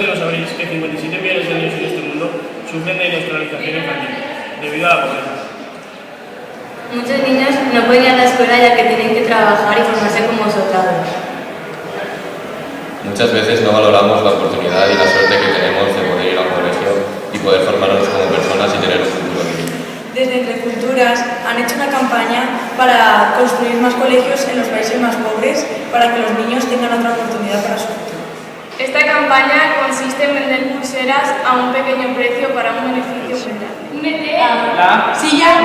que no sabréis que 57 millones de niños en este mundo sufren de industrialización infantil, debido a la pobreza. Muchos niños no pueden ir a la escuela ya que tienen que trabajar y formarse como soldados. Muchas veces no valoramos la oportunidad y la suerte que tenemos de poder ir a un colegio y poder formarnos como personas y tener un futuro digno. Desde Entre Culturas han hecho una campaña para construir más colegios en los países más pobres para que los niños tengan otra oportunidad para su futuro. Esta campaña consiste en vender pulseras a un pequeño precio para un beneficio muy grande. La silla